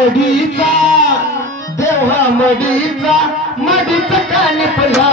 मडीचा देवा मडीचा मडीचा कानी पल्ला